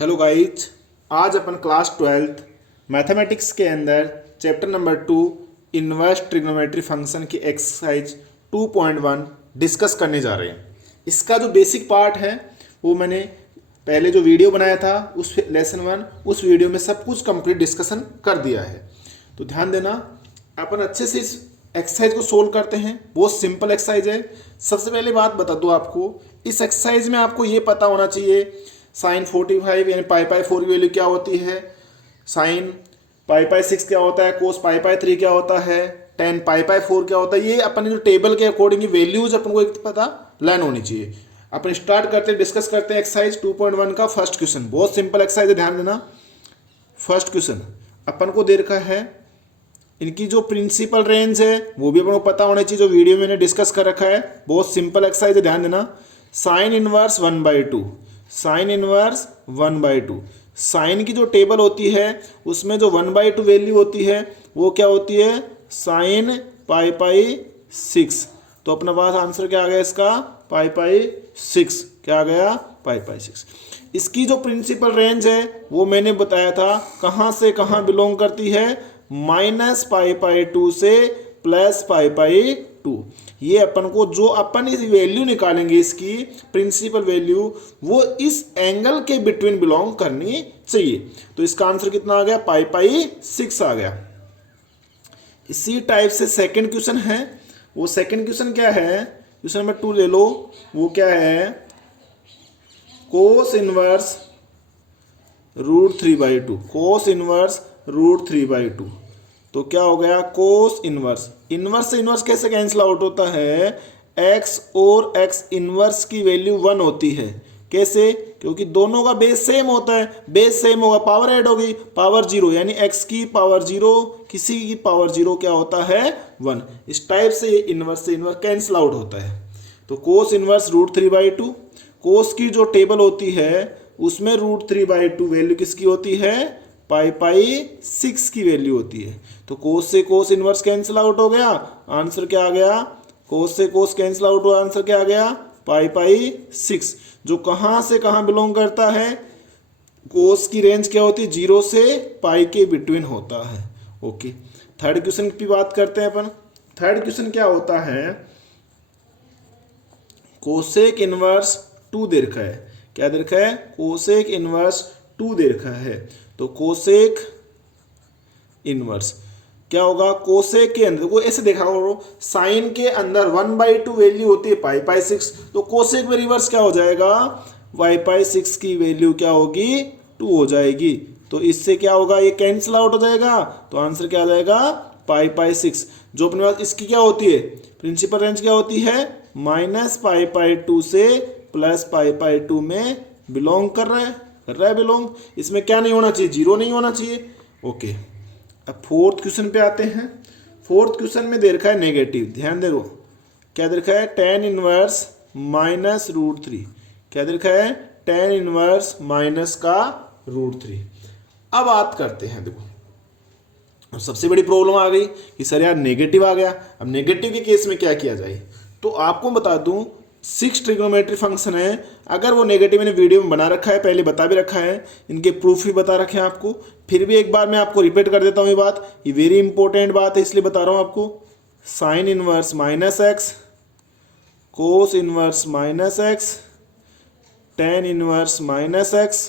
Hello guys, आज अपन class 12th mathematics के अंदर chapter number 2 inverse trigonometry function की एक्सरसाइज 2.1 डिस्कस करने जा रहे हैं। इसका जो बेसिक पार्ट है वो मैंने पहले जो वीडियो बनाया था उस लेसन 1 उस वीडियो में सब कुछ कंप्लीट डिस्कशन कर दिया है। तो ध्यान देना, अपन अच्छे से इस एक्सरसाइज को सोल्व करते हैं। बहुत सिंपल एक्सरसाइज है। सबसे पहले बात बता दूँ आपको, इस एक्सरसाइज में आपको ये पता होना चाहिए साइन 45 यानी पाई 4 की वैल्यू क्या होती है, साइन पाई 6 क्या होता है, कोस पाई 3 क्या होता है, टेन पाई 4 क्या होता है। ये अपने जो टेबल के अकॉर्डिंग वैल्यूज अपन को एक पता लर्न होनी चाहिए। अपन स्टार्ट करते हैं, डिस्कस करते हैं एक्सरसाइज 2.1 का फर्स्ट क्वेश्चन। बहुत सिंपल एक्सरसाइज है, ध्यान देना। फर्स्ट क्वेश्चन अपन को दे रखा है, इनकी जो प्रिंसिपल रेंज है वो भी अपन को पता होना चाहिए, जो वीडियो में मैंने डिस्कस कर रखा है। बहुत सिंपल एक्सरसाइज है, ध्यान देना। Sine inverse 1/2, sine inverse 1/2। Sine की जो टेबल होती है उसमें जो 1/2 वैल्यू होती है वो क्या होती है, साइन पाई 6। तो अपना पास आंसर क्या आ गया इसका, पाई 6। क्या आ गया, पाई 6। इसकी जो प्रिंसिपल रेंज है वो मैंने बताया था कहाँ से कहाँ बिलोंग करती है, माइनस पाई 2 से प्लस पाई 2। ये अपन को जो अपन इस वैल्यू निकालेंगे इसकी प्रिंसिपल वैल्यू, वो इस एंगल के बिटवीन बिलोंग करनी चाहिए। तो इसका आंसर कितना आ गया, पाई 6 आ गया। इसी टाइप से सेकंड क्वेश्चन है। वो सेकंड क्वेश्चन क्या है, क्वेश्चन नंबर 2 ले लो। वो क्या है, कोस इनवर्स √3/2, कोस इनवर्स √3/2। तो क्या हो गया, कोस इनवर्स। इनवर्स से इनवर्स कैसे कैंसिल आउट होता है, x और x इनवर्स की वैल्यू 1 होती है। कैसे, क्योंकि दोनों का बेस सेम होता है। बेस सेम होगा, पावर ऐड होगी, पावर 0 यानी x की पावर 0, किसी की पावर 0 क्या होता है, 1। इस टाइप से इनवर्स से इनवर्स कैंसिल आउट होता है। तो कोस इनवर्स √3/2। कोस की जो टेबल होती है उसमें √3/2 वैल्यू किसकी होती है, पाई 6 की वैल्यू होती है। तो कोस से कोस इनवर्स कैंसिल आउट हो गया, आंसर क्या आ गया, कोस से कोस कैंसिल आउट हुआ, आंसर क्या आ गया, पाई 6। जो कहाँ से कहाँ बिलोंग करता है, कोस की रेंज क्या होती है, 0 से पाई के बिटवीन होता है। ओके, थर्ड क्वेश्चन की बात करते हैं अपन। थर्ड क्वेश्चन क्या होता है, कोसेक इनवर्स 2 दे रखा है। क्या दे रखा है, कोसेक इनवर्स 2 दे रखा है। तो कोसेक इनवर्स क्या होगा, कोसेक के अंदर वो ऐसे देखा करो, साइन के अंदर 1/2 वैल्यू होती है पाई 6। तो कोसेक में रिवर्स क्या हो जाएगा, पाई 6 की वैल्यू क्या होगी, 2 हो जाएगी। तो इससे क्या होगा, ये कैंसिल आउट हो जाएगा। तो आंसर क्या आ जाएगा, पाई 6। जो अपने पास इसकी क्या होती है, प्रिंसिपल रेंज क्या होती है, माइनस पाई 2 से प्लस पाई 2 में बिलोंग कर रहा है बिलोंग। इसमें क्या नहीं होना चाहिए, 0 नहीं होना चाहिए। ओके, अब फोर्थ क्वेश्चन पे आते हैं। फोर्थ क्वेश्चन में दे रखा है नेगेटिव, ध्यान दे दो। क्या दे रखा है, tan इनवर्स माइनस √3। क्या दे रखा है, tan इनवर्स माइनस का √3। अब बात करते हैं, देखो सबसे बड़ी प्रॉब्लम आ गई कि सर यार नेगेटिव आ गया। अब नेगेटिव के केस में क्या किया जाए, तो आपको बता दूं 6 ट्रिग्नोमेट्री फंक्शन है। अगर वो नेगेटिव मैंने वीडियो में बना रखा है, पहले बता भी रखा है, इनके प्रूफ भी बता रखे हैं आपको। फिर भी एक बार मैं आपको रिपीट कर देता हूँ ये बात, ये वेरी इंपॉर्टेंट बात है इसलिए बता रहा हूँ आपको। Sign inverse -x, cos inverse -x, tan inverse -x।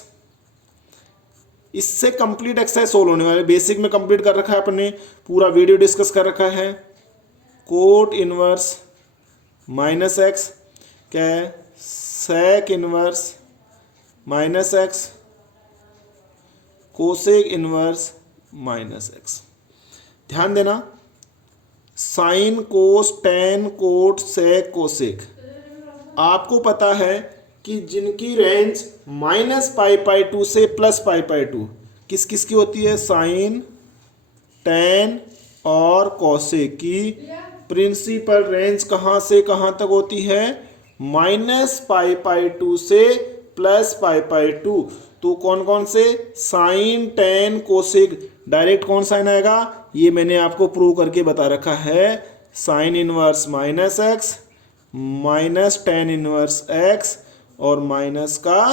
इससे कंप्लीट एक्सरसाइज सोल्व होने वाले, बेसिक में कंप्लीट कर रखा है अपने, पूरा वीडियो डिस्कस कर रखा है। कोट इनवर्स -x क्या है, sec inverse -x, cosec inverse -x। ध्यान देना, sine cos tan cot sec cosec, आपको पता है कि जिनकी रेंज माइनस पाई 2 से प्लस पाई 2 किस किस की होती है, साइन टैन और कोसेक की प्रिंसिपल रेंज कहाँ से कहाँ तक होती है, माइनस पाई 2 से प्लस पाई 2। तो कौन कौन से, साइन टैन कोसेक, डायरेक्ट कौन साइन आएगा, ये मैंने आपको प्रूव करके बता रखा है। Sine inverse -x minus tan inverse x और माइनस का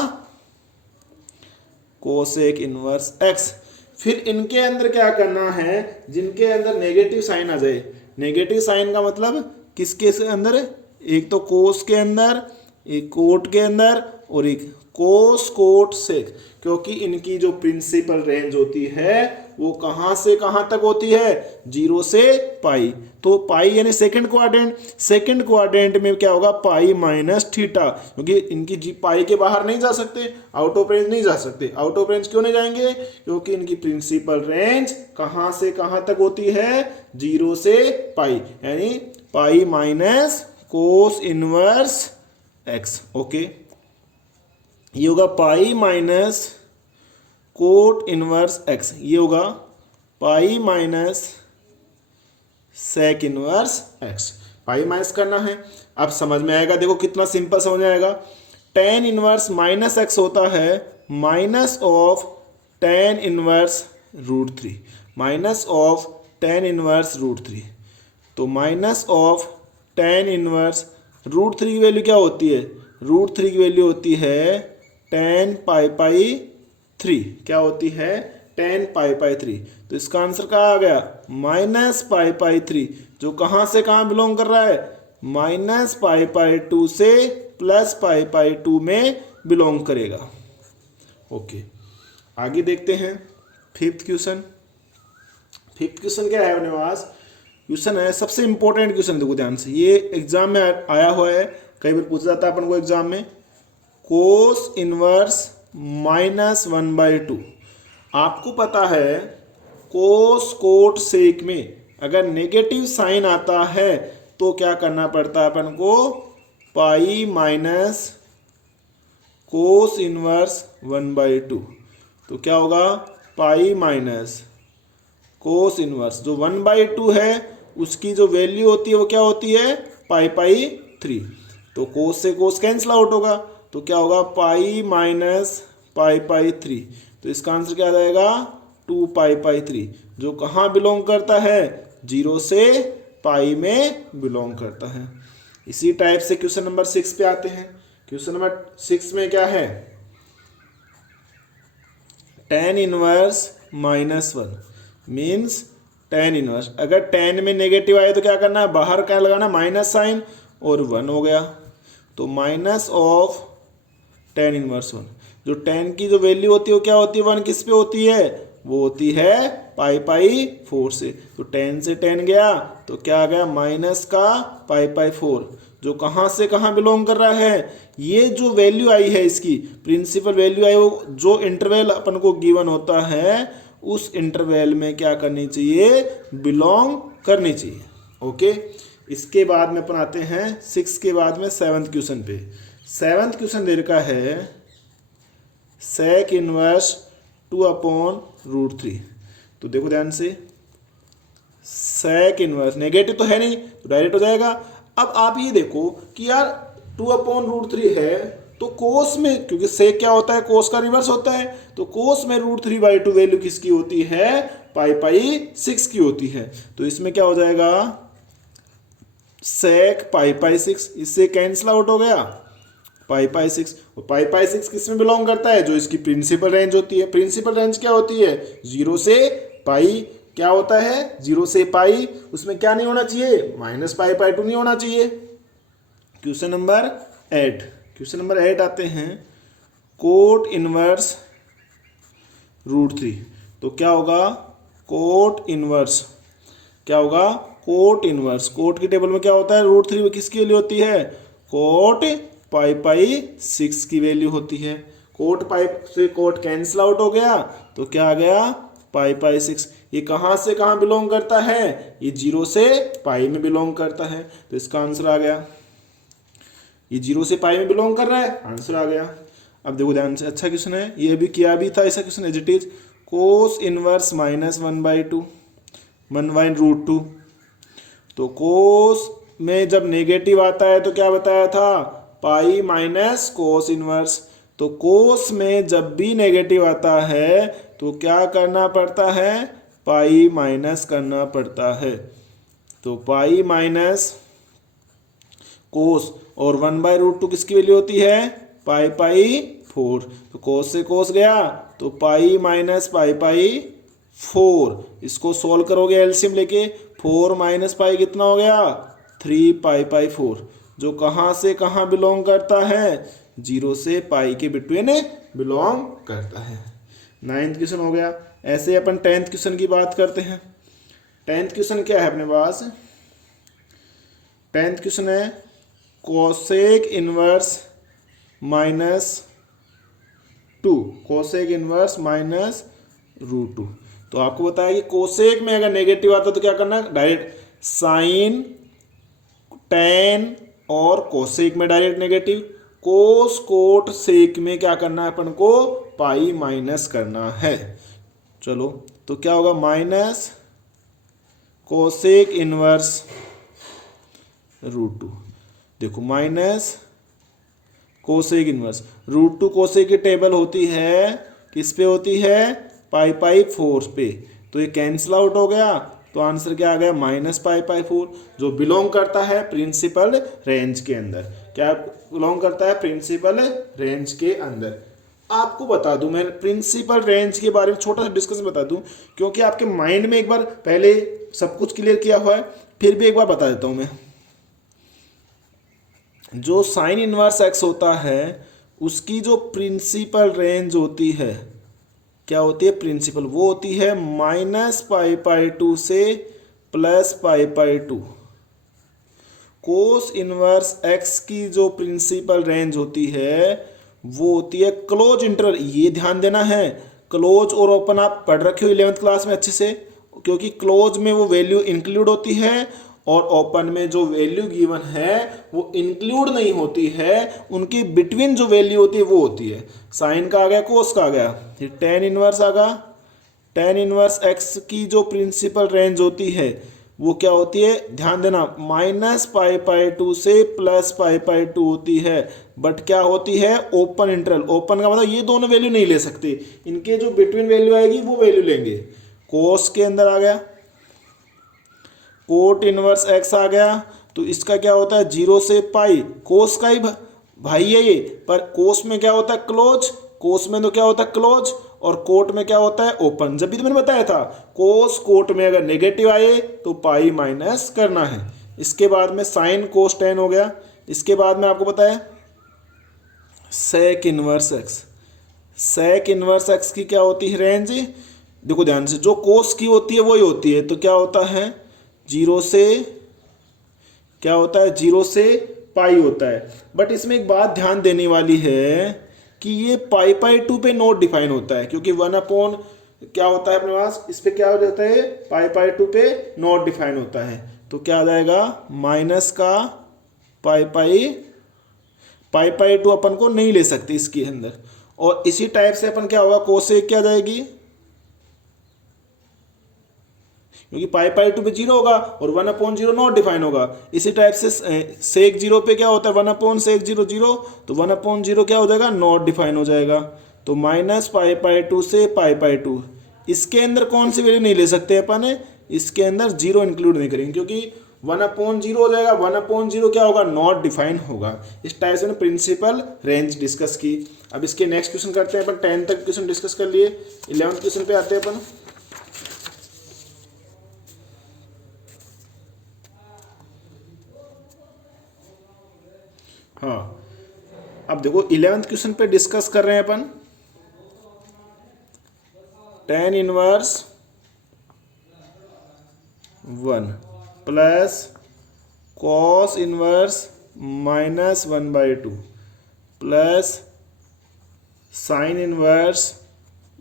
कोसेक इनवर्स एक्स। फिर इनके अंदर क्या करना है, जिनके अंदर नेगेटिव साइन आ जाए, नेगेटिव साइन का मतलब किसके अंदर, एक तो कोस के अंदर, एक कोट के अंदर और एक कोस कोट सेक, क्योंकि इनकी जो प्रिंसिपल रेंज होती है वो कहाँ से कहाँ तक होती है, 0 से पाई। तो पाई यानी सेकंड क्वाड्रेंट, सेकंड क्वाड्रेंट में क्या होगा, पाई माइनस थीटा, क्योंकि इनकी पाई के बाहर नहीं जा सकते, आउट ऑफ रेंज नहीं जा सकते। आउट ऑफ रेंज क्यों नहीं जाएंगे, क्योंकि इनकी प्रिंसिपल रेंज कहाँ से कहाँ तक होती है, 0 से पाई, यानी pi minus cos inverse x. Okay, ये होगा pi minus cot inverse x, ये होगा pi minus sec inverse x. Pi minus करना है, अब समझ में आएगा, देखो कितना सिंपल समझ में आएगा। टेन इनवर्स माइनस एक्स होता है minus of tan inverse root three, minus of tan inverse root three. तो minus of tan inverse root three की वैल्यू क्या होती है, रूट थ्री की वैल्यू होती है टेन पाई पाई थ्री, क्या होती है, टेन पाई पाई थ्री। तो इसका आंसर क्या आ गया, माइनस पाई पाई थ्री, जो कहाँ से कहाँ बिलोंग कर रहा है, माइनस पाई पाई टू से प्लस पाई पाई टू में बिलोंग करेगा। ओके, आगे देखते हैं फिफ्थ क्वेश्चन। फिफ्थ क्वेश्चन क्या है अपने पास, क्वेश्चन है सबसे इंपॉर्टेंट क्वेश्चन, देखो ध्यान से, ये एग्जाम में आया हुआ है, कई बार पूछा जाता है अपन को एग्जाम में। कोस इनवर्स माइनस 1/2, आपको पता है कोस कोट सेक में अगर नेगेटिव साइन आता है तो क्या करना पड़ता है अपन को, पाई माइनस कोस इनवर्स 1/2। तो क्या होगा, पाई माइनस कोस इनवर्स, जो 1/2 है उसकी जो वैल्यू होती है वो क्या होती है, पाई पाई थ्री। तो कोस से कोस कैंसिल आउट होगा, तो क्या होगा, pi minus pi pi three. तो इसका आंसर क्या आ जाएगा, 2 पाई पाई थ्री, जो कहाँ बिलोंग करता है, 0 से पाई में बिलोंग करता है। इसी टाइप से क्वेश्चन नंबर 6 पे आते हैं। क्वेश्चन नंबर 6 में क्या है, tan inverse minus 1 means tan inverse, अगर टेन में नेगेटिव आए तो क्या करना है, बाहर क्या लगाना, माइनस साइन, और 1 हो गया। तो माइनस ऑफ टेन इनवर्स 1, जो टेन की जो वैल्यू होती है वो क्या होती है, 1 किस पे होती है, वो होती है पाई पाई 4 से। तो 10 से 10 गया तो क्या आ गया, माइनस का पाई पाई 4, जो कहाँ से कहाँ बिलोंग कर रहा है, ये जो वैल्यू आई है इसकी प्रिंसिपल वैल्यू आई, वो जो इंटरवल अपन को गिवन होता है उस इंटरवल में क्या करनी चाहिए, बिलोंग करनी चाहिए। ओके, इसके बाद में अपन आते हैं 6 के बाद में 7th क्वेश्चन पे। 7th क्वेश्चन दे रखा है सेक इनवर्स 2/√3। तो देखो ध्यान से, सेक इनवर्स नेगेटिव तो है नहीं तो डायरेक्ट हो जाएगा। अब आप ये देखो कि यार 2/√3 है तो कोस में, क्योंकि सेक क्या होता है, कोस का रिवर्स होता है, तो कोस में √3/2 वैल्यू किसकी होती है, पाई पाई 6 की होती है। तो इसमें क्या हो जाएगा, सेक पाई पाई 6, इससे कैंसिल आउट हो गया पाई पाई 6। और पाई पाई 6 किस में बिलोंग करता है, जो इसकी प्रिंसिपल रेंज होती है। प्रिंसिपल रेंज क्या होती है, 0 से पाई, क्या होता है 0 से पाई, उसमें क्या नहीं होना चाहिए, माइनस पाई पाई 2 नहीं होना चाहिए। क्वेश्चन नंबर 8, क्वेश्चन नंबर 8 आते हैं कोट इनवर्स √3। तो क्या होगा, कोट इनवर्स, क्या होगा, कोट इनवर्स, कोट की टेबल में क्या होता है, √3 किसकी वैल्यू होती है, कोट पाई पाई 6 की वैल्यू होती है। कोट पाई से कोट कैंसिल आउट हो गया तो क्या आ गया, पाई पाई 6। ये कहाँ से कहाँ बिलोंग करता है, ये 0 से पाई में बिलोंग करता है, तो इसका आंसर आ गया, ये 0 से पाई में बिलोंग कर रहा है, आंसर आ गया। अब देखो ध्यान से, अच्छा क्वेश्चन है, ये भी किया भी था ऐसा question, as it is cos inverse minus 1/2 1/√2। तो कोस में जब नेगेटिव आता है तो क्या बताया था, पाई माइनस कोस इनवर्स। तो कोस में जब भी नेगेटिव आता है तो क्या करना पड़ता है, पाई माइनस करना पड़ता है। तो पाई माइनस कोस और 1/√2 किसकी वैल्यू होती है, पाई पाई 4। तो कोस से कोस गया तो पाई माइनस पाई पाई 4। इसको सोल्व करोगे एलसीएम लेके, 4 माइनस पाई कितना हो गया 3 पाई पाई 4, जो कहाँ से कहाँ बिलोंग करता है 0 से पाई के बिटवीन बिलोंग करता है। 9th क्वेश्चन हो गया। ऐसे अपन 10th क्वेश्चन की बात करते हैं। 10th क्वेश्चन क्या है अपने पास, 10th क्वेश्चन है cosec inverse minus 2, cosec inverse minus √2। तो आपको बताया कि कोसेक में अगर नेगेटिव आता है तो क्या करना है, डायरेक्ट साइन, टेन और कोसेक में डायरेक्ट नेगेटिव, कोस कोट सेक में क्या करना है अपन को पाई माइनस करना है। चलो तो क्या होगा माइनस कोसेक इनवर्स √2। देखो माइनस कोसेक इनवर्स √2, कोसेक की टेबल होती है किस पे होती है पाई पाई 4 पे, तो ये कैंसिल आउट हो गया। तो आंसर क्या आ गया माइनस पाई पाई 4, जो बिलोंग करता है प्रिंसिपल रेंज के अंदर। क्या बिलोंग करता है प्रिंसिपल रेंज के अंदर। आपको बता दूं मैं प्रिंसिपल रेंज के बारे में छोटा सा डिस्कशन बता दूं, क्योंकि आपके माइंड में एक बार पहले सब कुछ क्लियर किया हुआ है, फिर भी एक बार बता देता हूं मैं। जो साइन इनवर्स एक्स होता है उसकी जो प्रिंसिपल रेंज होती है, क्या होती है प्रिंसिपल, वो होती है माइनस पाई पाई 2 से प्लस पाई पाई 2। कोस इनवर्स एक्स की जो प्रिंसिपल रेंज होती है वो होती है क्लोज इंटरवल। ये ध्यान देना है, क्लोज और ओपन आप पढ़ रखे हो 11th क्लास में अच्छे से, क्योंकि क्लोज में वो वैल्यू इंक्लूड होती है और ओपन में जो वैल्यू गिवन है वो इंक्लूड नहीं होती है, उनकी बिटवीन जो वैल्यू होती है वो होती है। साइन का आ गया, कोस का आ गया, फिर टेन इनवर्स आ गया। टेन इनवर्स एक्स की जो प्रिंसिपल रेंज होती है वो क्या होती है, ध्यान देना, माइनस पाई पाई 2 से प्लस पाई पाई 2 होती है, बट क्या होती है ओपन इंटरवल। ओपन का मतलब ये दोनों वैल्यू नहीं ले सकते, इनके जो बिटवीन वैल्यू आएगी वो वैल्यू लेंगे। कोस के अंदर आ गया, कोट इनवर्स एक्स आ गया, तो इसका क्या होता है 0 से पाई, कोस का ही भाई है ये, पर कोस में क्या होता है क्लोज, कोस में तो क्या होता है क्लोज, और कोट में क्या होता है ओपन। जब भी तो मैंने बताया था कोस कोट में अगर नेगेटिव आए तो पाई माइनस करना है। इसके बाद में साइन कोस टेन हो गया। इसके बाद में आपको बताया sec inverse x. Sec inverse x की क्या होती है रेंज, देखो ध्यान से, जो कोस की होती है वही होती है, तो क्या होता है 0 से क्या होता है 0 से पाई होता है। बट इसमें एक बात ध्यान देने वाली है कि ये पाई पाई 2 पे नॉट डिफाइन होता है, क्योंकि 1 क्या होता है अपने पास, इस पे क्या हो जाता है पाई पाई 2 पे नॉट डिफाइन होता है। तो क्या आ जाएगा माइनस का पाई पाई 2 अपन को नहीं ले सकते इसके अंदर। और इसी टाइप से अपन क्या होगा कोसेक क्या जाएगी, क्योंकि पाई पाई 2 पे 0 होगा और 1/0 नॉट डिफाइन होगा। इसी टाइप से सेक 0 पे क्या होता है 1/सेक 0 0, तो 1/0 क्या हो जाएगा नॉट डिफाइन हो जाएगा। तो माइनस पाई पाई 2 से पाई पाई 2, इसके अंदर कौन सी वैल्यू नहीं ले सकते अपन, इसके अंदर 0 इंक्लूड नहीं करेंगे, क्योंकि 1/0 हो जाएगा, 1/0 क्या होगा नॉट डिफाइन होगा। इस टाइप से प्रिंसिपल रेंज डिस्कस की। अब इसके नेक्स्ट क्वेश्चन करते हैं अपन, 10 तक क्वेश्चन डिस्कस कर लिए, 11th क्वेश्चन पे आते हैं अपन। हाँ अब देखो 11th क्वेश्चन पे डिस्कस कर रहे हैं अपन, tan inverse 1 plus cos inverse -1/2 plus sine inverse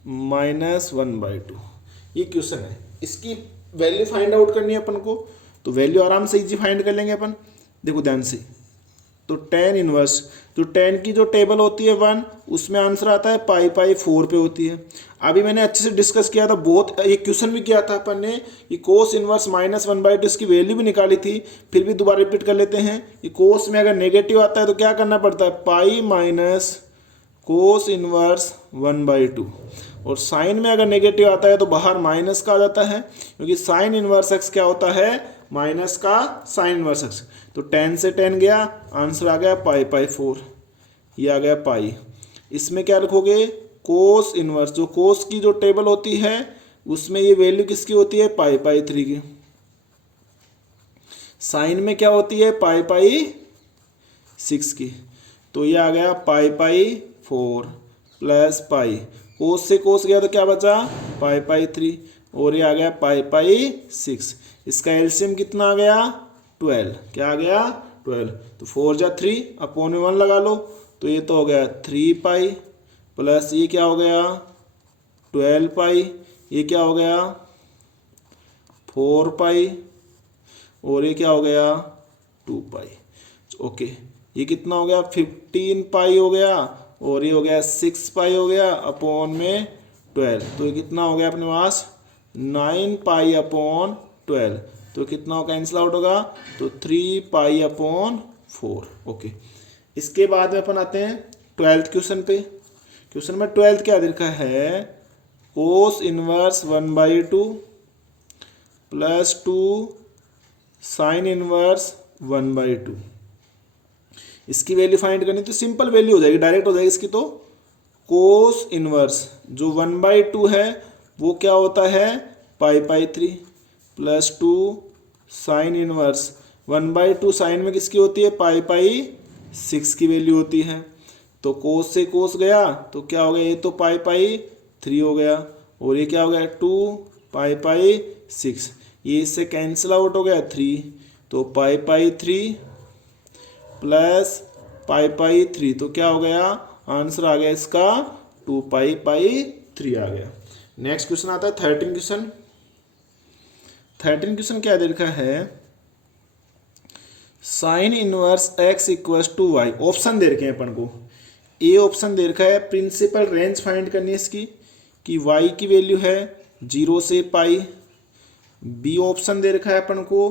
-1/2। ये क्वेश्चन है, इसकी वैल्यू फाइंड आउट करनी है अपन को, तो वैल्यू आराम से इजी फाइंड कर लेंगे अपन। देखो ध्यान से, तो टेन इनवर्स, तो टेन की जो टेबल होती है 1, उसमें आंसर आता है पाई पाई 4 पे होती है। अभी मैंने अच्छे से डिस्कस किया था, बहुत एक क्वेश्चन भी किया था अपन ने कि कोस इनवर्स -1/2 इसकी वैल्यू भी निकाली थी। फिर भी दोबारा रिपीट कर लेते हैं कि कोस में अगर नेगेटिव आता है तो क्या करना पड़ता है पाई माइनस कोस इनवर्स 1/2, और साइन में अगर नेगेटिव आता है तो बाहर माइनस का आ जाता है, क्योंकि साइन इनवर्स एक्स क्या होता है माइनस का साइन इनवर्स एक्स। तो 10 से 10 गया, आंसर आ गया पाई पाई 4, ये आ गया पाई। इसमें क्या लिखोगे, कोस इनवर्स, जो कोस की जो टेबल होती है उसमें ये वैल्यू किसकी होती है, पाई पाई 3 की। साइन में क्या होती है, पाई पाई 6 की। तो ये आ गया पाई पाई 4 प्लस पाई, कोस से कोस गया तो क्या बचा, पाई पाई 3, और ये आ गया पाई पाई 6। इसका एलसीएम कितना आ गया, 12। क्या आ गया, 12। तो 4 जा 3, अपॉन में 1 लगा लो, तो ये तो हो गया 3 पाई प्लस ये क्या हो गया 12 पाई, ये क्या हो गया 4 पाई, और ये क्या हो गया 2 पाई। ओके, ये कितना हो गया 15 पाई हो गया, और ये हो गया 6 पाई हो गया अपॉन में 12। तो ये कितना हो गया अपने पास 9 पाई अपॉन 12। तो कितना कैंसिल आउट होगा, तो 3 पाई अपॉन 4। ओके, इसके बाद में अपन आते हैं 12th क्वेश्चन पे। क्वेश्चन में 12th क्या लिखा है, cos inverse 1/2 plus 2 sign inverse 1/2। इसकी वैल्यू फाइंड करनी तो सिंपल वैल्यू हो जाएगी, डायरेक्ट हो जाएगी इसकी। तो कोस इनवर्स जो 1/2 है वो क्या होता है, पाई pi 3 plus 2 sign inverse 1/2, sign में किसकी होती है, पाई पाई 6 की वैल्यू होती है। तो कोस से कोस गया तो क्या हो गया, ये तो पाई पाई 3 हो गया, और ये क्या हो गया 2 पाई पाई 6, ये इससे कैंसिल आउट हो गया 3। तो पाई पाई 3 प्लस पाई पाई 3, तो क्या हो गया, आंसर आ गया इसका 2 पाई पाई 3 आ गया। नेक्स्ट क्वेश्चन आता है 13 क्वेश्चन। 13 क्वेश्चन क्या देखा है, sine inverse x equals to Y. Option दे रखे हैं अपन को, ए ऑप्शन दे रखा है प्रिंसिपल रेंज फाइंड करनी है इसकी, कि y की वैल्यू है 0 से पाई। बी ऑप्शन दे रखा है अपन को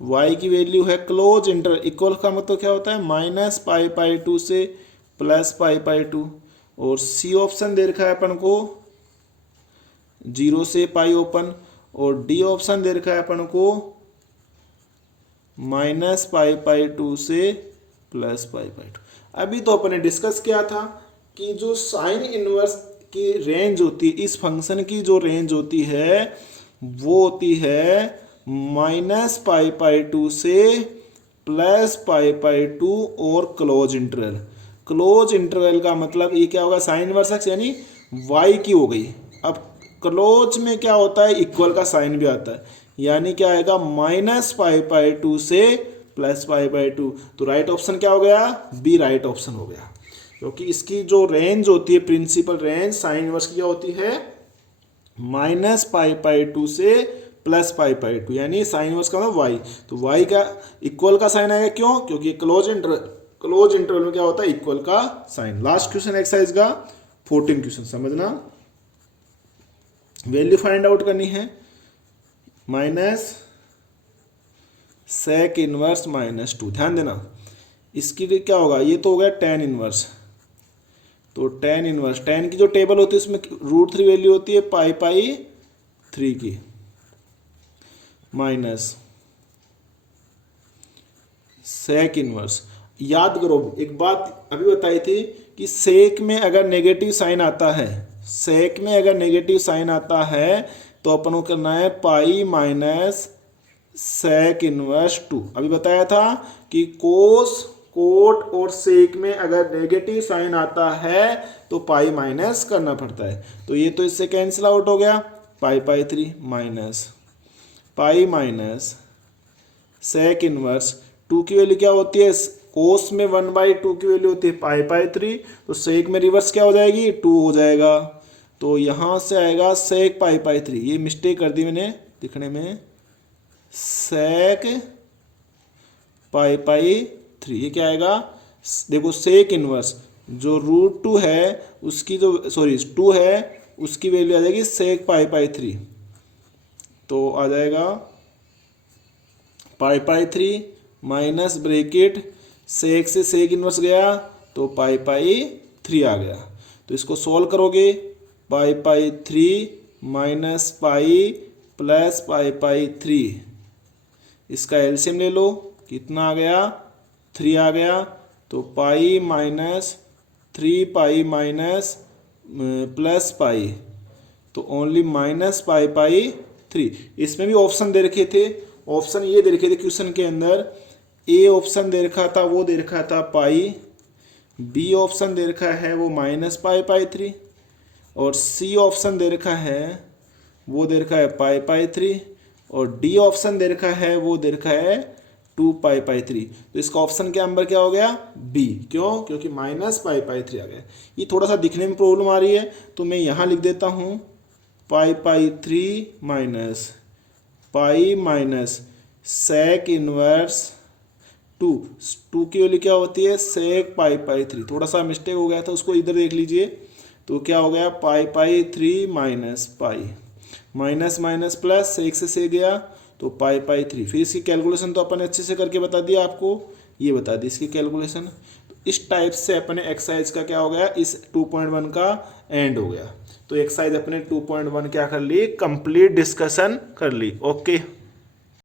y की वैल्यू है क्लोज इंटरवल, इक्वल का मतलब क्या होता है माइनस पाई पाई 2 से प्लस पाई पाई 2। और सी ऑप्शन दे रखा है अपन को 0 से पाई ओपन, और डी ऑप्शन दे रखा है अपन को माइनस पाई पाई 2 से प्लस पाई पाई 2। अभी तो अपन ने डिस्कस किया था कि जो साइन इनवर्स की रेंज होती है, इस फंक्शन की जो रेंज होती है वो होती है माइनस पाई पाई 2 से प्लस पाई पाई 2 और क्लोज इंटरवल। क्लोज इंटरवल का मतलब ये क्या होगा, साइन इनवर्स एक्स यानी वाई की हो गई। अब क्लोज में क्या होता है, इक्वल का साइन भी आता है, यानी क्या आएगा माइनस पाई पाई 2 से प्लस पाई पाई 2। तो राइट ऑप्शन क्या हो गया, बी राइट ऑप्शन हो गया, क्योंकि इसकी जो रेंज होती है प्रिंसिपल रेंज साइन इनवर्स की क्या होती है माइनस पाई पाई 2 से प्लस पाई पाई 2, यानी साइन इनवर्स का मतलब वाई। तो वाई का इक्वल का साइन आएगा, क्यों, क्योंकि क्लोज इंटरवल में क्या होता है इक्वल का साइन। लास्ट क्वेश्चन एक्सरसाइज का 14 क्वेश्चन समझना, वैल्यू फाइंड आउट करनी है माइनस सेक इनवर्स माइनस 2। ध्यान देना इसकी लिए क्या होगा, ये तो हो गया टेन इनवर्स। तो टेन इनवर्स, टेन की जो टेबल होती है उसमें √3 वैल्यू होती है पाई पाई 3 की, माइनस सेक इनवर्स। याद करो एक बात अभी बताई थी कि सेक में अगर नेगेटिव साइन आता है, सेक में अगर नेगेटिव साइन आता है तो अपन को करना है पाई माइनस सेक इनवर्स 2। अभी बताया था कि कोस कोट और सेक में अगर नेगेटिव साइन आता है तो पाई माइनस करना पड़ता है। तो ये तो इससे कैंसिल आउट हो गया, pi pi 3 minus pi minus sec inverse 2 की वैल्यू क्या होती है, कोस में 1/2 की वैल्यू होती है पाई पाई 3, तो सेक में रिवर्स क्या हो जाएगी 2 हो जाएगा। तो यहाँ से आएगा सेक पाई पाई 3, ये मिस्टेक कर दी मैंने लिखने में, सेक पाई पाई 3, ये क्या आएगा, देखो सेक इनवर्स जो √2 है उसकी जो 2 है उसकी वैल्यू आ जाएगी सेक पाई पाई 3, तो आ जाएगा पाई पाई 3 माइनस ब्रैकेट सेक से सेक इनवर्स गया तो पाई पाई 3 आ गया। तो इसको सॉल्व करोगे, पाई pi 3 minus pi plus pi pi 3, इसका एलसीएम ले लो, कितना आ गया 3 आ गया। तो pi minus 3 pi minus plus pi, तो ओनली -पाई/3। इसमें भी ऑप्शन दे रखे थे, ऑप्शन ये दे रखे थे क्वेश्चन के अंदर, ए ऑप्शन दे रखा था, वो दे रखा था पाई, बी ऑप्शन दे रखा है वो -पाई/3, और सी ऑप्शन दे रखा है वो दे रखा है पाई/3, और डी ऑप्शन दे रखा है वो दे रखा है 2 पाई/3। तो इसका ऑप्शन क्या नंबर क्या हो गया? बी। क्यों? क्योंकि -पाई/3 आ गया। ये थोड़ा सा दिखने में प्रॉब्लम आ रही है, तो मैं यहाँ लिख देता हूँ पाई/3 minus pi minus sec inverse 2 की वैल्यू क्या होती है? सेक पाई/3। थोड़ा सा मिस्टेक हो गया था, उसको इधर देख लीजिए। तो क्या हो गया? पाई/3 minus pi, minus minus plus, sec से सेक गया तो पाई/3। फिर इसकी कैलकुलेशन तो अपन अच्छे से करके बता दिया आपको, ये बता दी इसकी कैलकुलेशन। तो इस टाइप से अपने एक्सरसाइज का क्या हो गया? इस 2.1 का एंड हो गया। तो एक्सरसाइज अपने 2.1 क्या कर ली? कंप्लीट डिस्कशन कर ली। ओके।